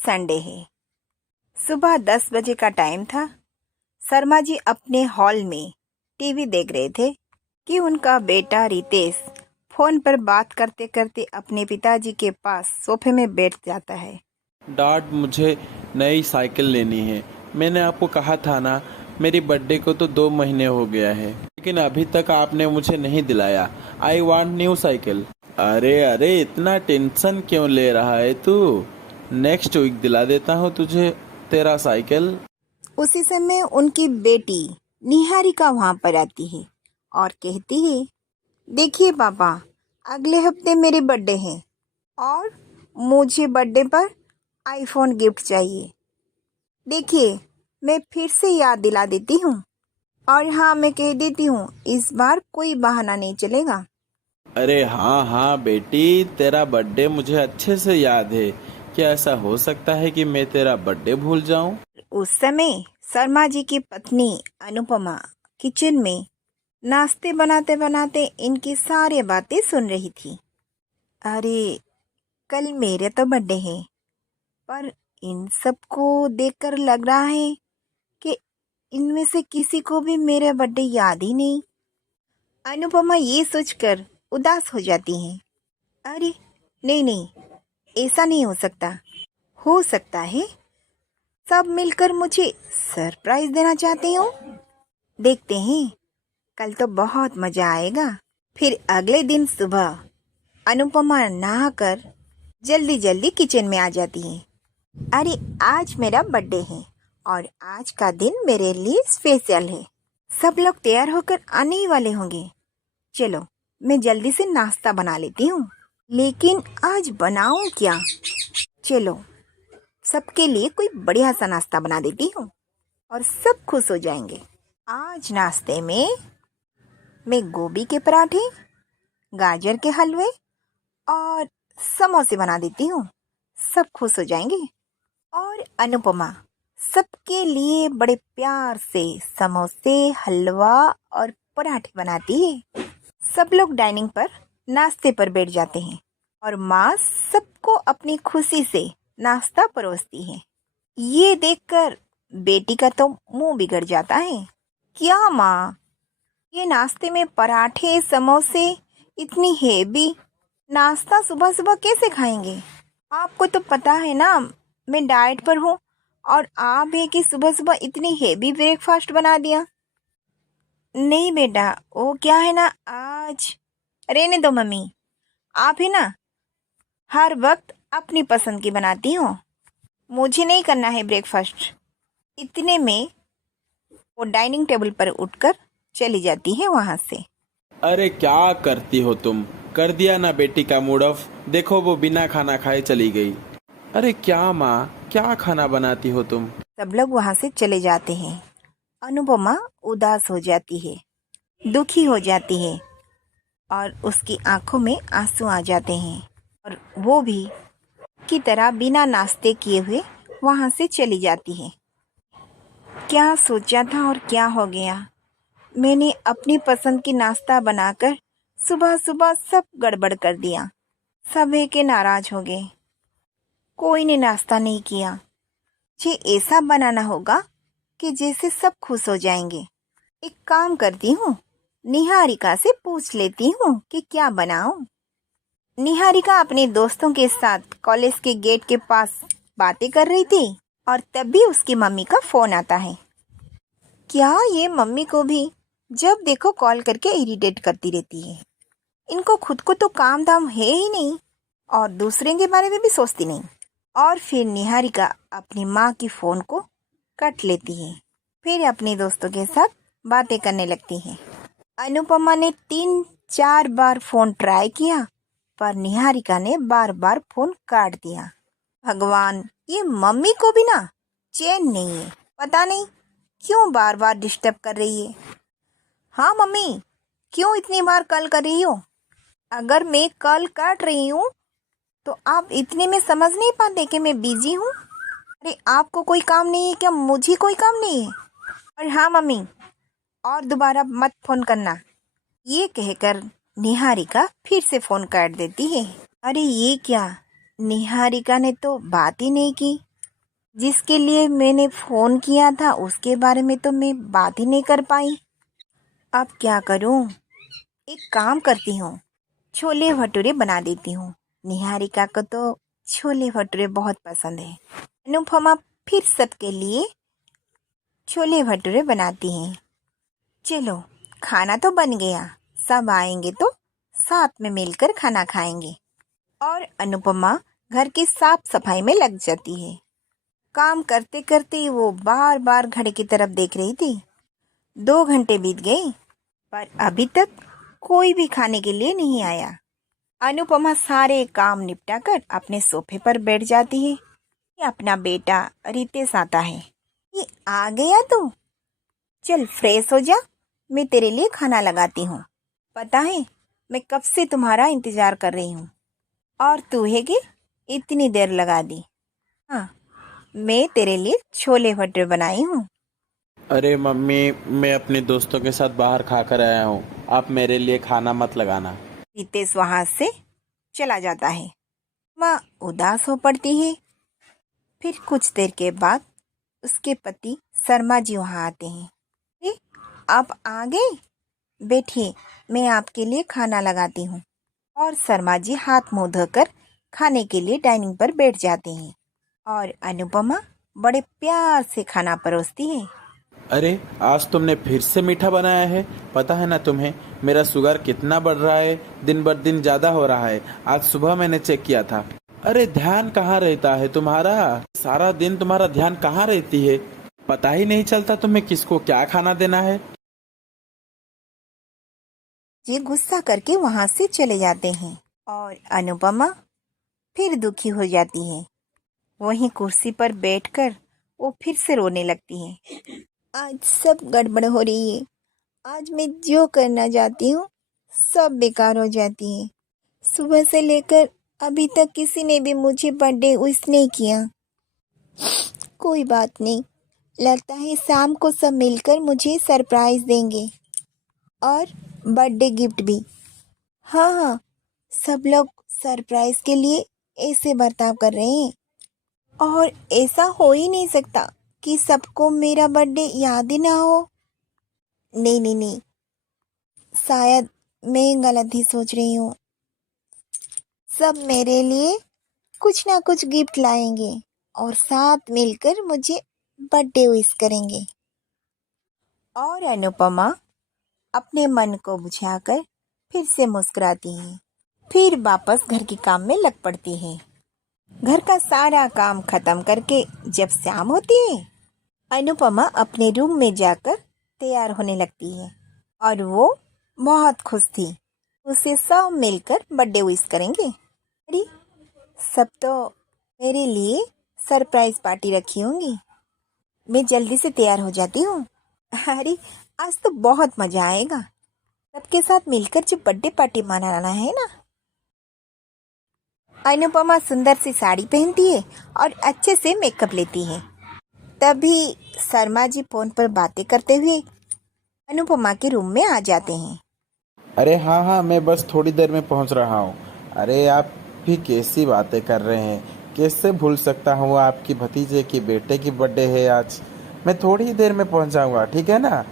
Sunday है। सुबह 10 बजे का टाइम था। शर्मा जी अपने हॉल में टीवी देख रहे थे कि उनका बेटा रितेश फोन पर बात करते करते अपने पिताजी के पास सोफे में बैठ जाता है। डैड, मुझे नई साइकिल लेनी है। मैंने आपको कहा था ना, मेरी बर्थडे को तो 2 महीने हो गया है, लेकिन अभी तक आपने मुझे नहीं दिलाया। I want new cycle. अरे अरे, इतना टेंशन क्यों ले रहा है तू? नेक्स्ट वीक दिला देता हूँ तुझे तेरा साइकिल। उसी समय उनकी बेटी निहारिका वहां पर आती है और कहती है, देखिए पापा, अगले हफ्ते मेरी बर्थडे है और मुझे बर्थडे पर आईफोन गिफ्ट चाहिए। देखिए, मैं फिर से याद दिला देती हूँ और हाँ, मैं कह देती हूँ, इस बार कोई बहाना नहीं चलेगा। अरे हाँ हाँ बेटी, तेरा बर्थडे मुझे अच्छे से याद है। क्या ऐसा हो सकता है कि मैं तेरा बर्थडे भूल जाऊं? उस समय शर्मा जी की पत्नी अनुपमा किचन में नाश्ते बनाते बनाते इनकी सारी बातें सुन रही थी। अरे, कल मेरे तो बर्थडे है, पर इन सबको देखकर लग रहा है कि इनमें से किसी को भी मेरा बर्थडे याद ही नहीं। अनुपमा ये सोचकर उदास हो जाती हैं। अरे, नहीं नहीं, ऐसा नहीं हो सकता। हो सकता है सब मिलकर मुझे सरप्राइज देना चाहते हो। देखते हैं, कल तो बहुत मजा आएगा। फिर अगले दिन सुबह अनुपमा नहाकर जल्दी जल्दी किचन में आ जाती है। अरे, आज मेरा बर्थडे है और आज का दिन मेरे लिए स्पेशल है। सब लोग तैयार होकर आने ही वाले होंगे। चलो, मैं जल्दी से नाश्ता बना लेती हूँ। लेकिन आज बनाऊं क्या? चलो, सबके लिए कोई बढ़िया सा नाश्ता बना देती हूँ और सब खुश हो जाएंगे। आज नाश्ते में मैं गोभी के पराठे, गाजर के हलवे और समोसे बना देती हूँ। सब खुश हो जाएंगे। और अनुपमा सबके लिए बड़े प्यार से समोसे, हलवा और पराठे बनाती है। सब लोग डाइनिंग पर नाश्ते पर बैठ जाते हैं और माँ सबको अपनी खुशी से नाश्ता परोसती है। ये देखकर बेटी का तो मुंह बिगड़ जाता है। क्या माँ, ये नाश्ते में पराठे, समोसे, इतनी हेवी नाश्ता सुबह सुबह कैसे खाएंगे? आपको तो पता है ना, मैं डाइट पर हूँ और आप है कि सुबह सुबह इतनी हेवी ब्रेकफास्ट बना दिया। नहीं बेटा, वो क्या है ना, आज रहने दो मम्मी। आप ही ना हर वक्त अपनी पसंद की बनाती हो। मुझे नहीं करना है ब्रेकफास्ट। इतने में वो डाइनिंग टेबल पर उठकर चली जाती है वहां से। अरे क्या करती हो तुम? कर दिया ना बेटी का मूड ऑफ। देखो, वो बिना खाना खाए चली गई। अरे क्या माँ, क्या खाना बनाती हो तुम? सब लोग वहां से चले जाते हैं। अनुपमा उदास हो जाती है, दुखी हो जाती है और उसकी आंखों में आंसू आ जाते हैं और वो भी की तरह बिना नाश्ते किए हुए वहां से चली जाती है। क्या सोचा था और क्या हो गया? मैंने अपनी पसंद की नाश्ता बनाकर सुबह सुबह सब गड़बड़ कर दिया। सब है के नाराज हो गए। कोई ने नाश्ता नहीं किया। मुझे ऐसा बनाना होगा कि जैसे सब खुश हो जाएंगे। एक काम करती हूँ, निहारिका से पूछ लेती हूँ कि क्या बनाऊं। निहारिका अपने दोस्तों के साथ कॉलेज के गेट के पास बातें कर रही थी और तभी उसकी मम्मी का फोन आता है। क्या ये मम्मी को भी जब देखो कॉल करके इरिटेट करती रहती है। इनको खुद को तो काम धाम है ही नहीं और दूसरे के बारे में भी सोचती नहीं। और फिर निहारिका अपनी माँ की फ़ोन को कट लेती है। फिर अपने दोस्तों के साथ बातें करने लगती है। अनुपमा ने 3-4 बार फ़ोन ट्राई किया, पर निहारिका ने बार बार फ़ोन काट दिया। भगवान, ये मम्मी को भी ना चैन नहीं है। पता नहीं क्यों बार बार डिस्टर्ब कर रही है। हाँ मम्मी, क्यों इतनी बार कॉल कर रही हो? अगर मैं कॉल काट रही हूँ तो आप इतने में समझ नहीं पाते कि मैं बिजी हूँ? अरे, आपको कोई काम नहीं है क्या? मुझे कोई काम नहीं है? और हाँ मम्मी, और दोबारा मत फ़ोन करना। ये कहकर निहारिका फिर से फ़ोन काट देती है। अरे ये क्या, निहारिका ने तो बात ही नहीं की जिसके लिए मैंने फ़ोन किया था उसके बारे में तो मैं बात ही नहीं कर पाई। अब क्या करूं? एक काम करती हूँ, छोले भटूरे बना देती हूँ। निहारिका को तो छोले भटूरे बहुत पसंद है। अनुपमा फिर सबके लिए छोले भटूरे बनाती हैं। चलो, खाना तो बन गया। सब आएंगे तो साथ में मिलकर खाना खाएंगे। और अनुपमा घर की साफ सफाई में लग जाती है। काम करते करते वो बार बार घड़ी की तरफ देख रही थी। 2 घंटे बीत गए पर अभी तक कोई भी खाने के लिए नहीं आया। अनुपमा सारे काम निपटाकर अपने सोफे पर बैठ जाती है। ये अपना बेटा रितेश आता है। ये आ गया तू? चल फ्रेश हो जा, मैं तेरे लिए खाना लगाती हूँ। पता है मैं कब से तुम्हारा इंतजार कर रही हूँ। और तू है कि इतनी देर लगा दी? हाँ, मैं तेरे लिए छोले भटूरे बनाई हूँ। अरे मम्मी, मैं अपने दोस्तों के साथ बाहर खा कर आया हूँ। आप मेरे लिए खाना मत लगाना। रितेश वहां से चला जाता है। माँ उदास हो पड़ती है। फिर कुछ देर के बाद उसके पति शर्मा जी वहां आते हैं। अरे, आप आ गए? बैठिए, मैं आपके लिए खाना लगाती हूँ। और शर्मा जी हाथ मुंह धोकर खाने के लिए डाइनिंग पर बैठ जाते हैं। और अनुपमा बड़े प्यार से खाना परोसती है। अरे, आज तुमने फिर से मीठा बनाया है। पता है ना तुम्हें मेरा शुगर कितना बढ़ रहा है? दिन बर दिन ज्यादा हो रहा है। आज सुबह मैंने चेक किया था। अरे, ध्यान कहाँ रहता है तुम्हारा? सारा दिन तुम्हारा ध्यान कहाँ रहती है? पता ही नहीं चलता तुम्हें किसको क्या खाना देना है। ये गुस्सा करके वहां से चले जाते हैं। और अनुपमा फिर दुखी हो जाती है। वहीं कुर्सी पर बैठकर वो फिर से रोने लगती है। आज सब गड़बड़ हो रही है। आज मैं जो करना चाहती हूँ सब बेकार हो जाती है। सुबह से लेकर अभी तक किसी ने भी मुझे बर्थडे विश नहीं किया। कोई बात नहीं, लगता है शाम को सब मिलकर मुझे सरप्राइज देंगे और बर्थडे गिफ्ट भी। हाँ हाँ, सब लोग सरप्राइज के लिए ऐसे बर्ताव कर रहे हैं। और ऐसा हो ही नहीं सकता कि सबको मेरा बर्थडे याद ही ना हो। नहीं नहीं नहीं, शायद मैं गलत ही सोच रही हूँ। सब मेरे लिए कुछ ना कुछ गिफ्ट लाएंगे और साथ मिलकर मुझे बर्थडे विश करेंगे। और अनुपमा अपने मन को बुझाकर फिर से मुस्कुराती है। फिर वापस घर के काम में लग पड़ती है। घर का सारा काम खत्म करके जब शाम होती है, अनुपमा अपने रूम में जाकर तैयार होने लगती है। और वो बहुत खुश थी। उसे सब मिलकर बर्थडे विश करेंगे। अरे, सब तो मेरे लिए सरप्राइज पार्टी रखी होंगी। मैं जल्दी से तैयार हो जाती हूँ। अरे, आज तो बहुत मजा आएगा। सबके साथ मिलकर जो बर्थडे पार्टी मनाना है ना। अनुपमा सुंदर सी साड़ी पहनती है और अच्छे से मेकअप लेती है। तभी शर्मा जी फोन पर बातें करते हुए अनुपमा के रूम में आ जाते हैं। अरे हाँ हाँ, मैं बस थोड़ी देर में पहुंच रहा हूँ। अरे, आप भी कैसी बातें कर रहे हैं? कैसे भूल सकता हूँ? आपकी भतीजे की बेटे की बर्थडे है आज। मैं थोड़ी ही देर में पहुंच जाऊंगा, ठीक है ना?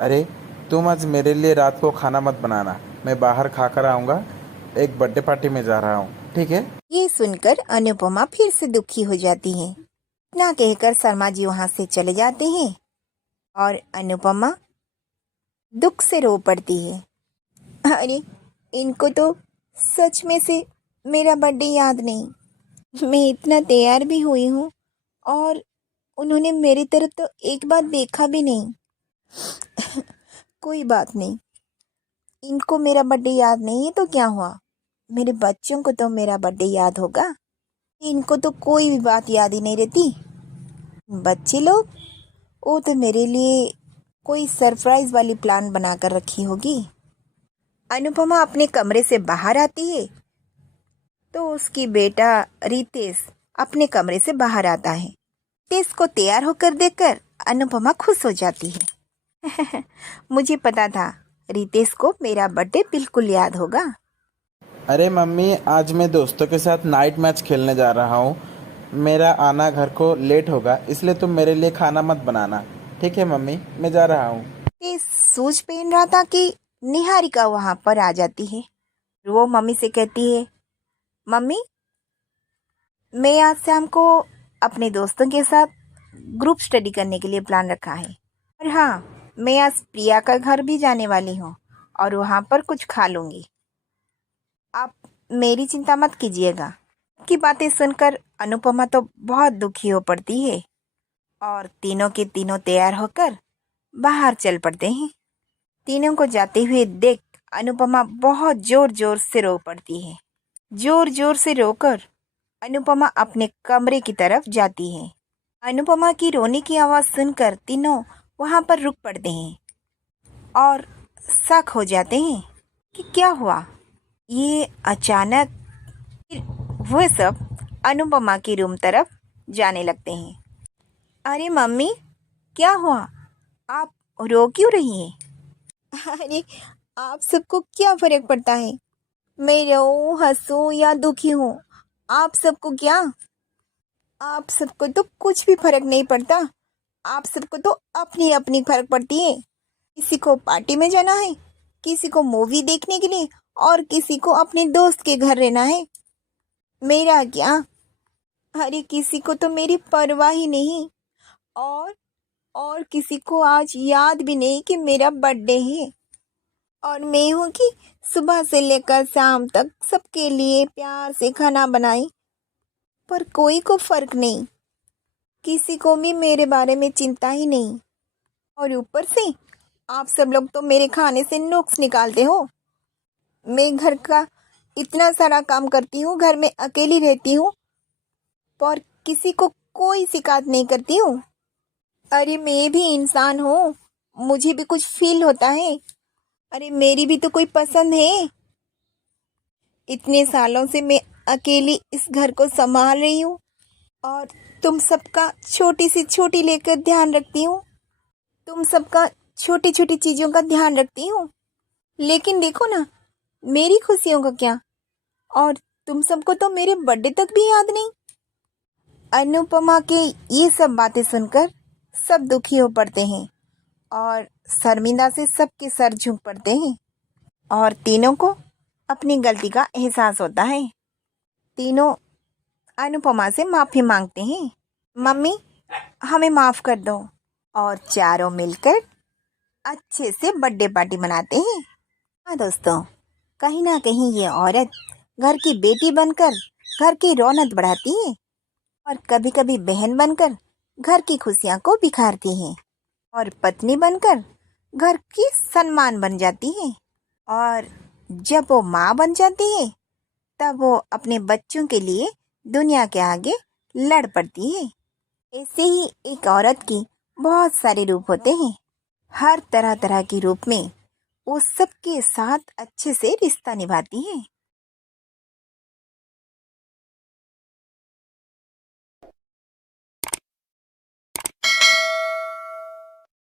अरे, तुम आज मेरे लिए रात को खाना मत बनाना। मैं बाहर खा कर आऊँगा। एक बर्थडे पार्टी में जा रहा हूँ, ठीक है? ये सुनकर अनुपमा फिर से दुखी हो जाती है। इतना कहकर शर्मा जी वहां से चले जाते हैं और अनुपमा दुख से रो पड़ती है। अरे, इनको तो सच में से मेरा बर्थडे याद नहीं। मैं इतना तैयार भी हुई हूँ और उन्होंने मेरी तरफ तो एक बार देखा भी नहीं। कोई बात नहीं, इनको मेरा बर्थडे याद नहीं है तो क्या हुआ? मेरे बच्चों को तो मेरा बर्थडे याद होगा। इनको तो कोई भी बात याद ही नहीं रहती। बच्चे लोग, वो तो मेरे लिए कोई सरप्राइज वाली प्लान बनाकर रखी होगी। अनुपमा अपने कमरे से बाहर आती है तो उसकी बेटा रितेश अपने कमरे से बाहर आता है। रितेश को तैयार होकर देखकर अनुपमा खुश हो जाती है। मुझे पता था रितेश को मेरा बर्थडे बिल्कुल याद होगा। अरे मम्मी, आज मैं दोस्तों के साथ नाइट मैच खेलने जा रहा हूँ। मेरा आना घर को लेट होगा, इसलिए तुम मेरे लिए खाना मत बनाना। ठीक है मम्मी, मैं जा रहा हूँ। ये शूज पहन रहा था कि निहारिका वहां पर आ जाती है। वो मम्मी से कहती है, मम्मी, मैं आज शाम को अपने दोस्तों के साथ ग्रुप स्टडी करने के लिए प्लान रखा है। और हाँ, मैं आज प्रिया का घर भी जाने वाली हूँ और वहाँ पर कुछ खा लूँगी। आप मेरी चिंता मत कीजिएगा। की बातें सुनकर अनुपमा तो बहुत दुखी हो पड़ती है और तीनों के तीनों तैयार होकर बाहर चल पड़ते हैं। तीनों को जाते हुए देख अनुपमा बहुत जोर जोर से रो पड़ती है। जोर जोर से रोकर अनुपमा अपने कमरे की तरफ जाती है। अनुपमा की रोने की आवाज़ सुनकर तीनों वहां पर रुक पड़ते हैं और शक हो जाते हैं कि क्या हुआ। ये अचानक फिर वो सब अनुपमा की रूम तरफ जाने लगते हैं। अरे मम्मी, क्या हुआ? आप रो क्यों रही हैं? अरे, आप सबको क्या फर्क पड़ता है? मैं रोऊं, हंसूं या दुखी हूँ, आप सबको क्या? आप सबको तो कुछ भी फर्क नहीं पड़ता। आप सबको तो अपनी अपनी फर्क पड़ती है। किसी को पार्टी में जाना है, किसी को मूवी देखने के लिए और किसी को अपने दोस्त के घर रहना है। मेरा क्या? अरे, किसी को तो मेरी परवाह ही नहीं। और और किसी को आज याद भी नहीं कि मेरा बर्थडे है। और मैं हूँ कि सुबह से लेकर शाम तक सबके लिए प्यार से खाना बनाई, पर कोई को फर्क नहीं। किसी को भी मेरे बारे में चिंता ही नहीं। और ऊपर से आप सब लोग तो मेरे खाने से नुक्स निकालते हो। मैं घर का इतना सारा काम करती हूँ, घर में अकेली रहती हूँ, पर किसी को कोई शिकायत नहीं करती हूँ। अरे, मैं भी इंसान हूँ, मुझे भी कुछ फील होता है। अरे, मेरी भी तो कोई पसंद है। इतने सालों से मैं अकेली इस घर को संभाल रही हूँ और तुम सबका छोटी से छोटी लेकर ध्यान रखती हूँ। तुम सबका छोटी छोटी चीज़ों का ध्यान रखती हूँ। लेकिन देखो ना, मेरी खुशियों का क्या? और तुम सबको तो मेरे बर्थडे तक भी याद नहीं। अनुपमा के ये सब बातें सुनकर सब दुखी हो पड़ते हैं और शर्मिंदा से सबके सर झुक पड़ते हैं और तीनों को अपनी गलती का एहसास होता है। तीनों अनुपमा से माफ़ी मांगते हैं। मम्मी, हमें माफ़ कर दो। और चारों मिलकर अच्छे से बर्थडे पार्टी मनाते हैं। हाँ दोस्तों, कहीं ना कहीं ये औरत घर की बेटी बनकर घर की रौनक बढ़ाती है और कभी कभी बहन बनकर घर की खुशियाँ को बिखारती है और पत्नी बनकर घर की सम्मान बन जाती है। और जब वो माँ बन जाती है तब वो अपने बच्चों के लिए दुनिया के आगे लड़ पड़ती है। ऐसे ही एक औरत की बहुत सारे रूप होते हैं। हर तरह तरह के रूप में वो सबके साथ अच्छे से रिश्ता निभाती है।